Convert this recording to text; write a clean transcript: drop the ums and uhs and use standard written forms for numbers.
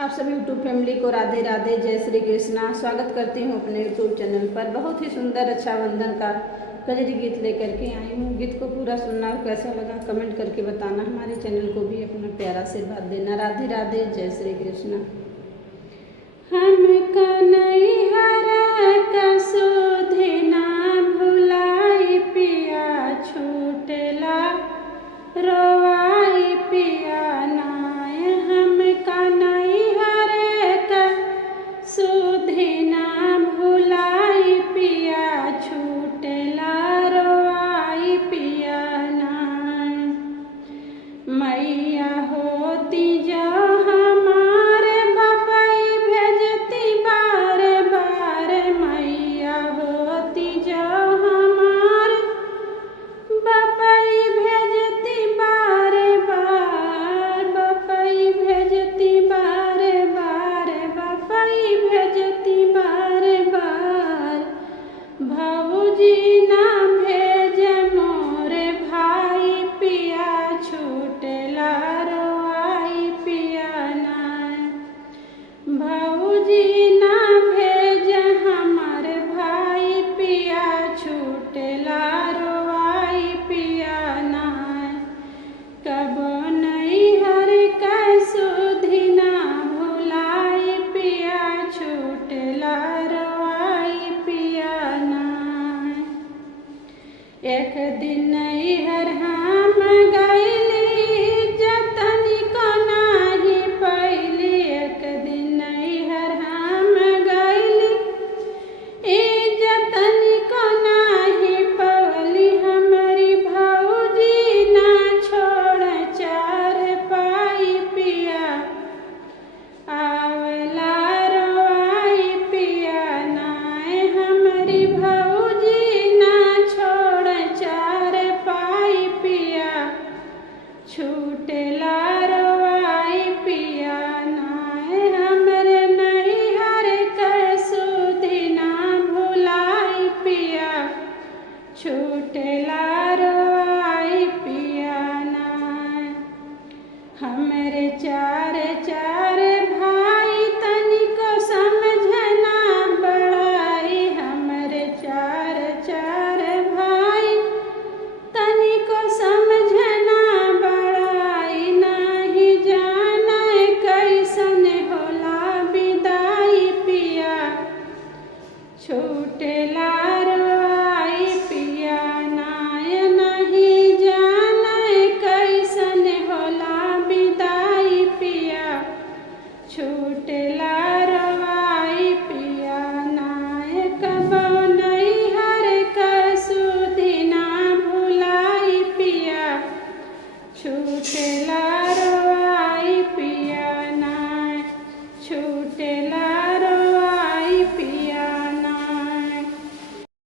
आप सभी YouTube family को राधे राधे, जय श्री कृष्णा। स्वागत करती हूँ अपने यूट्यूब चैनल पर। बहुत ही सुंदर रक्षाबंधन का कजरी गीत लेकर के आई हूँ। गीत को पूरा सुनना और कैसा लगा कमेंट करके बताना। हमारे चैनल को भी अपना प्यारा आशीर्वाद देना। राधे राधे, जय श्री कृष्णा। हम कन्हैया का